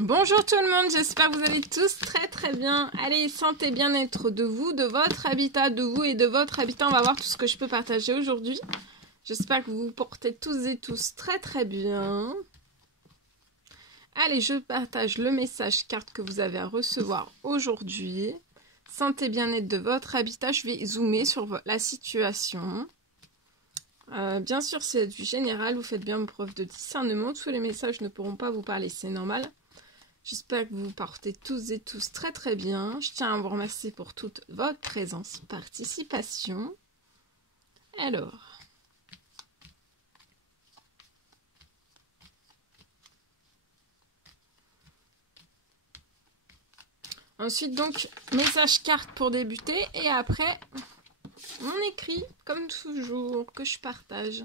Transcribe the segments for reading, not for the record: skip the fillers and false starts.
Bonjour tout le monde, j'espère que vous allez tous très bien. Allez, santé, bien-être de vous, de votre habitat, de vous et de votre habitat. On va voir tout ce que je peux partager aujourd'hui. J'espère que vous vous portez tous et tous très bien. Allez, je partage le message carte que vous avez à recevoir aujourd'hui. Santé, bien-être de votre habitat. Je vais zoomer sur la situation. Bien sûr, c'est du général. Vous faites bien preuve de discernement. Tous les messages ne pourront pas vous parler, c'est normal. J'espère que vous vous portez tous et tous très bien. Je tiens à vous remercier pour toute votre présence, participation. Alors. Ensuite, donc, message carte pour débuter. Et après, mon écrit, comme toujours, que je partage.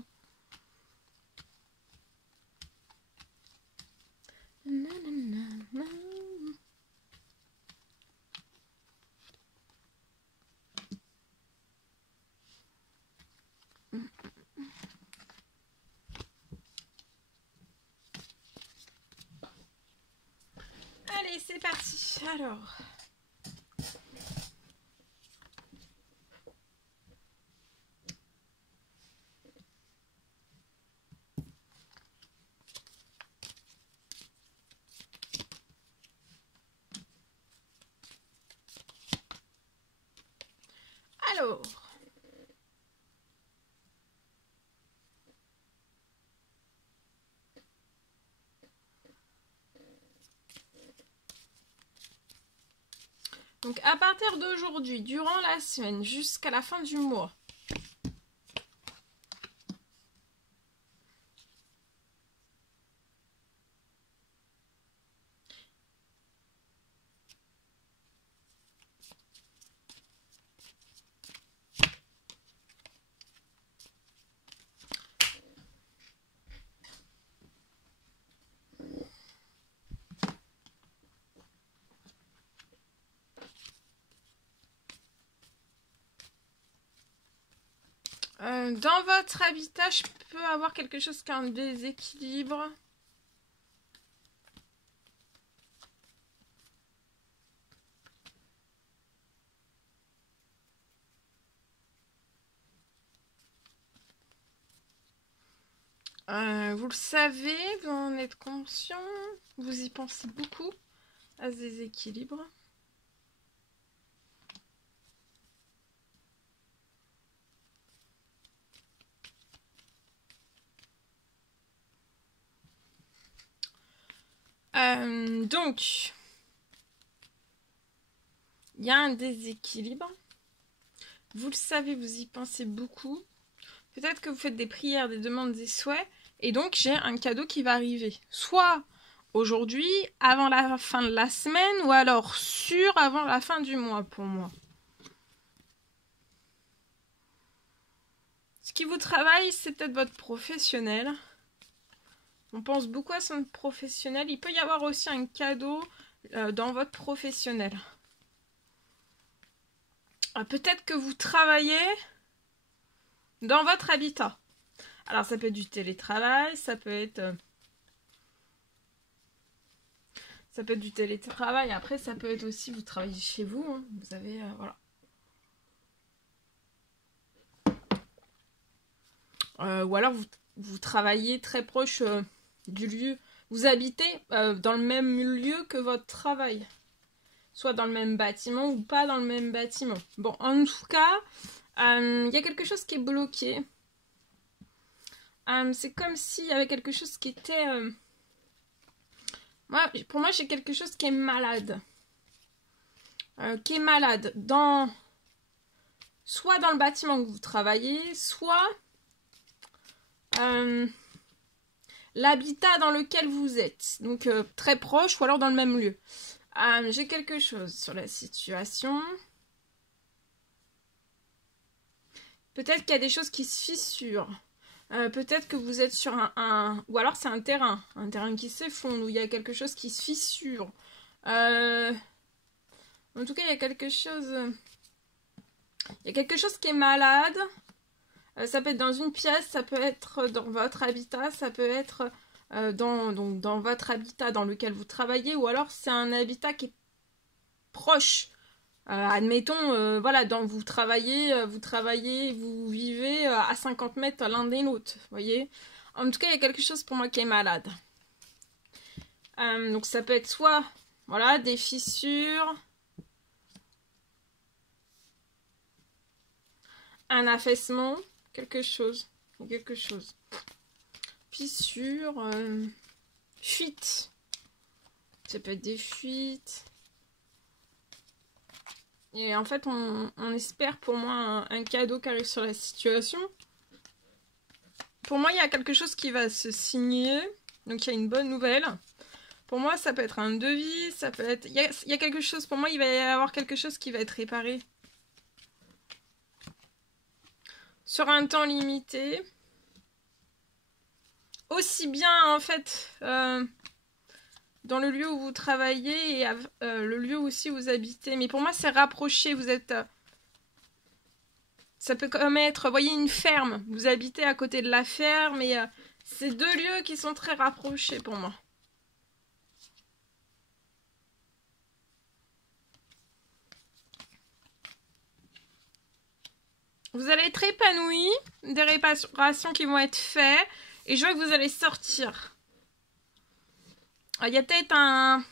Allez, c'est parti. Alors. Donc, à partir d'aujourd'hui, durant la semaine, jusqu'à la fin du mois, dans votre habitat, je peux avoir quelque chose qui a un déséquilibre. Vous le savez, vous en êtes conscient, vous y pensez beaucoup à ce déséquilibre. Donc, il y a un déséquilibre. Vous le savez, vous y pensez beaucoup. Peut-être que vous faites des prières, des demandes, des souhaits. Et donc, j'ai un cadeau qui va arriver. Soit aujourd'hui, avant la fin de la semaine, ou alors avant la fin du mois pour moi. Ce qui vous travaille, c'est peut-être votre professionnel. On pense beaucoup à son professionnel. Il peut y avoir aussi un cadeau dans votre professionnel. Peut-être que vous travaillez dans votre habitat. Alors, ça peut être du télétravail, ça peut être du télétravail. Après, ça peut être aussi, vous travaillez chez vous. Hein. Vous avez, voilà. Ou alors, vous travaillez très proche du lieu. Vous habitez dans le même lieu que votre travail. Soit dans le même bâtiment ou pas dans le même bâtiment. Bon, en tout cas, il y a quelque chose qui est bloqué. C'est comme s'il y avait quelque chose qui était... pour moi, j'ai quelque chose qui est malade. Soit dans le bâtiment que vous travaillez, soit l'habitat dans lequel vous êtes. Donc, très proche ou alors dans le même lieu. J'ai quelque chose sur la situation. Peut-être qu'il y a des choses qui se fissurent. Peut-être que vous êtes sur ou alors c'est un terrain qui s'effondre, où il y a quelque chose qui se fissure. En tout cas, il y a quelque chose qui est malade. Ça peut être dans une pièce, ça peut être dans votre habitat, ça peut être donc dans votre habitat dans lequel vous travaillez, ou alors c'est un habitat qui est proche. Admettons, voilà, vous travaillez, vous vivez à 50 mètres l'un des l'autre, vous voyez. En tout cas, il y a quelque chose pour moi qui est malade. Donc ça peut être soit, voilà, des fissures, un affaissement, quelque chose. Fissures, fuite. Ça peut être des fuites. Et en fait, on espère pour moi un cadeau qui arrive sur la situation. Pour moi, il y a quelque chose qui va se signer. Donc, il y a une bonne nouvelle. Pour moi, ça peut être un devis. Ça peut être... Il y a quelque chose. Pour moi, il va y avoir quelque chose qui va être réparé. Sur un temps limité. Aussi bien, en fait... dans le lieu où vous travaillez et le lieu aussi où vous habitez. Mais pour moi, c'est rapproché. Vous êtes... ça peut comme être, voyez, une ferme. Vous habitez à côté de la ferme et c'est deux lieux qui sont très rapprochés pour moi. Vous allez être épanoui, des réparations qui vont être faites et je vois que vous allez sortir. Il y a peut-être un...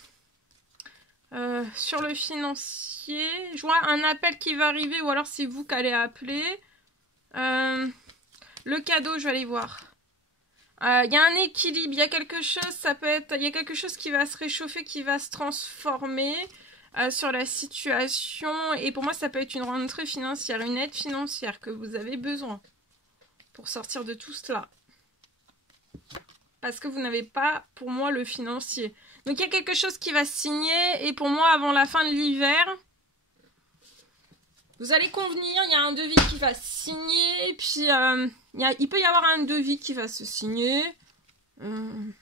sur le financier, je vois un appel qui va arriver ou alors c'est vous qui allez appeler. Le cadeau, je vais aller voir. Il y a un équilibre, il y a quelque chose, ça peut être... Il y a quelque chose qui va se réchauffer, qui va se transformer sur la situation. Et pour moi, ça peut être une rentrée financière, une aide financière que vous avez besoin pour sortir de tout cela. Parce que vous n'avez pas, pour moi, le financier. Donc, il y a quelque chose qui va se signer. Et pour moi, avant la fin de l'hiver, vous allez convenir. Il y a un devis qui va se signer. Et puis, il peut y avoir un devis qui va se signer. Il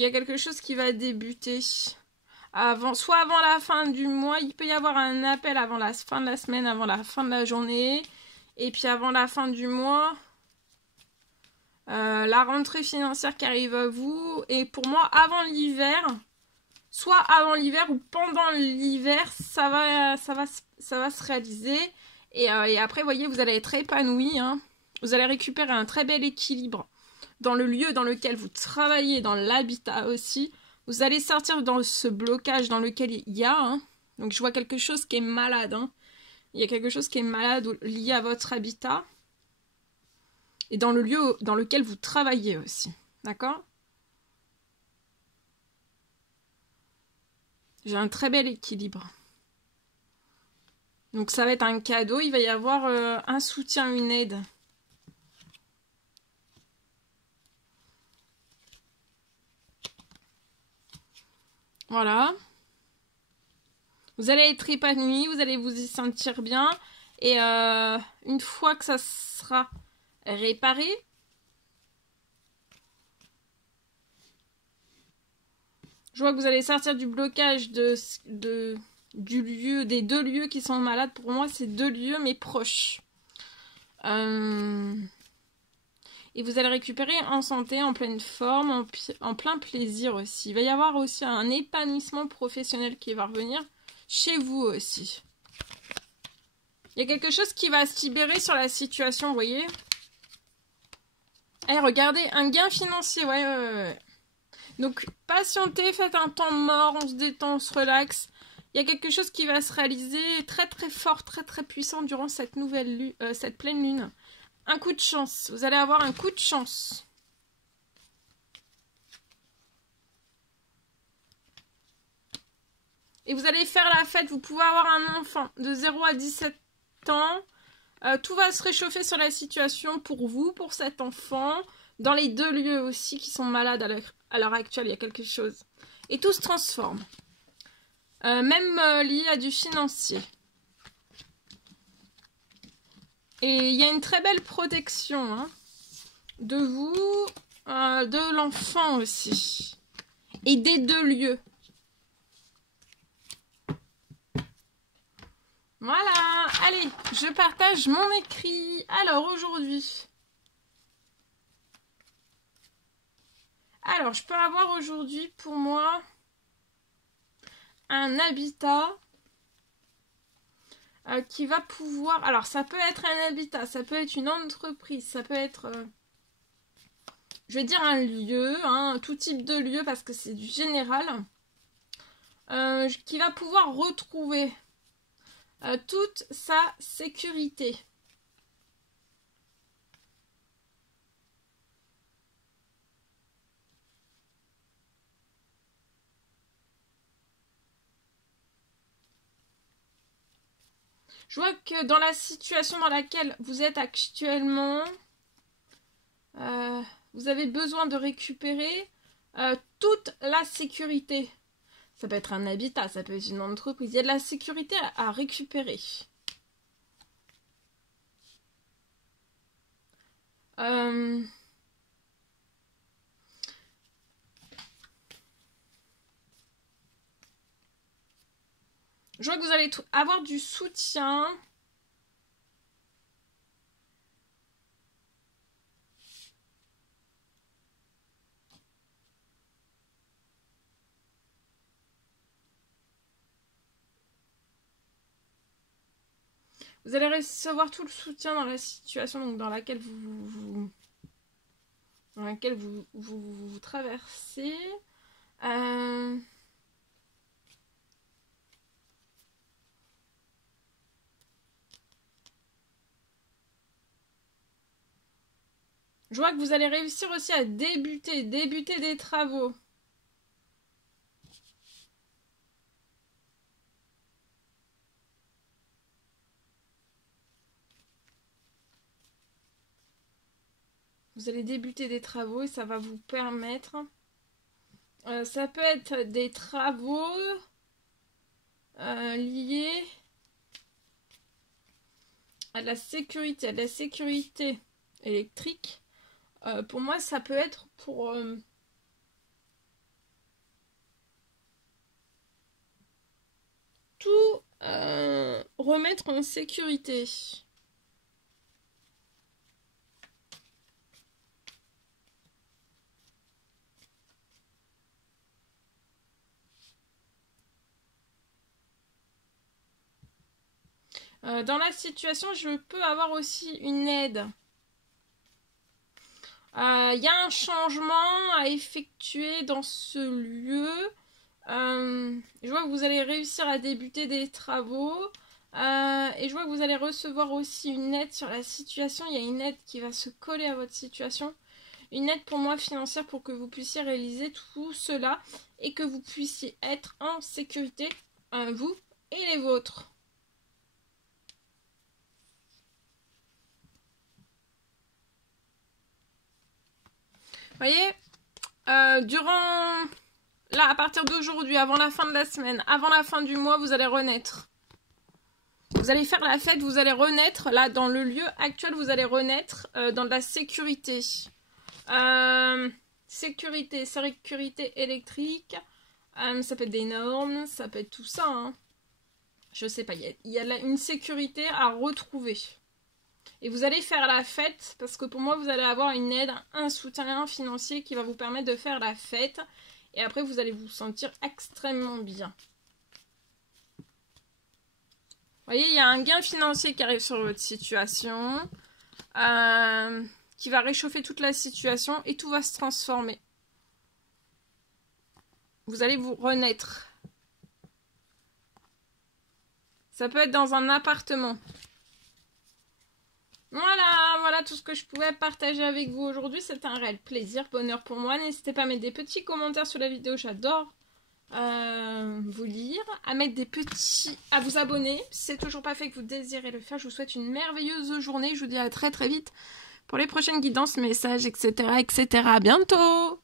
y a quelque chose qui va débuter. Soit avant la fin du mois. Il peut y avoir un appel avant la fin de la semaine, avant la fin de la journée. Et puis, avant la fin du mois... la rentrée financière qui arrive à vous. Et pour moi, avant l'hiver, soit avant l'hiver ou pendant l'hiver, ça va se réaliser. Et après, vous voyez, vous allez être épanoui. Hein. Vous allez récupérer un très bel équilibre dans le lieu dans lequel vous travaillez, dans l'habitat aussi. Vous allez sortir dans ce blocage dans lequel il y a. Hein. Donc, je vois quelque chose qui est malade. Hein. Il y a quelque chose qui est malade lié à votre habitat. Et dans le lieu dans lequel vous travaillez aussi. D'accord? J'ai un très bel équilibre. Donc ça va être un cadeau. Il va y avoir un soutien, une aide. Voilà. Vous allez être épanoui. Vous allez vous y sentir bien. Et une fois que ça sera... réparer. Je vois que vous allez sortir du blocage du lieu, des deux lieux qui sont malades. Pour moi, c'est deux lieux, mais proches. Et vous allez récupérer en santé, en pleine forme, en plein plaisir aussi. Il va y avoir aussi un épanouissement professionnel qui va revenir chez vous aussi. Il y a quelque chose qui va se libérer sur la situation, vous voyez ? Eh, regardez, un gain financier, ouais. Donc, patientez, faites un temps mort, on se détend, on se relaxe. Il y a quelque chose qui va se réaliser très très fort, très très puissant durant cette cette pleine lune. Un coup de chance, vous allez avoir un coup de chance. Et vous allez faire la fête, vous pouvez avoir un enfant de 0 à 17 ans. Tout va se réchauffer sur la situation pour vous, pour cet enfant. Dans les deux lieux aussi qui sont malades à l'heure actuelle, il y a quelque chose. Et tout se transforme. Même lié à du financier. Et il y a une très belle protection hein, de vous, de l'enfant aussi. Et des deux lieux. Voilà, allez, je partage mon écrit. Alors aujourd'hui, Alors, je peux avoir aujourd'hui pour moi un habitat qui va pouvoir... Alors, ça peut être un habitat, ça peut être une entreprise, ça peut être... je vais dire un lieu, hein, tout type de lieu parce que c'est du général. Qui va pouvoir retrouver toute sa sécurité. Je vois que dans la situation dans laquelle vous êtes actuellement, vous avez besoin de récupérer toute la sécurité. Ça peut être un habitat, ça peut être une entreprise. Il y a de la sécurité à récupérer. Je vois que vous allez avoir du soutien. Vous allez recevoir tout le soutien dans la situation donc, dans laquelle vous traversez. Je vois que vous allez réussir aussi à débuter des travaux. Vous allez débuter des travaux et ça va vous permettre... ça peut être des travaux liés à la sécurité électrique. Pour moi, ça peut être pour tout remettre en sécurité. Dans la situation, je peux avoir aussi une aide. Il y a un changement à effectuer dans ce lieu. Je vois que vous allez réussir à débuter des travaux. Et je vois que vous allez recevoir aussi une aide sur la situation. Il y a une aide qui va se coller à votre situation. Une aide pour moi financière pour que vous puissiez réaliser tout cela. Et que vous puissiez être en sécurité, vous et les vôtres. Vous voyez, durant, là, à partir d'aujourd'hui, avant la fin de la semaine, avant la fin du mois, vous allez renaître. Vous allez faire la fête, vous allez renaître. Là, dans le lieu actuel, vous allez renaître dans de la sécurité. Sécurité électrique. Ça peut être des normes, ça peut être tout ça. Hein. Je sais pas, il y a là une sécurité à retrouver. Et vous allez faire la fête, parce que pour moi, vous allez avoir une aide, un soutien financier qui va vous permettre de faire la fête. Et après, vous allez vous sentir extrêmement bien. Vous voyez, il y a un gain financier qui arrive sur votre situation, qui va réchauffer toute la situation et tout va se transformer. Vous allez vous renaître. Ça peut être dans un appartement. Voilà tout ce que je pouvais partager avec vous aujourd'hui. C'était un réel plaisir, bonheur pour moi. N'hésitez pas à mettre des petits commentaires sur la vidéo, j'adore vous lire. À mettre des petits... à vous abonner. Si c'est toujours pas fait que vous désirez le faire, je vous souhaite une merveilleuse journée. Je vous dis à très très vite pour les prochaines guidances, messages, etc. etc. À bientôt!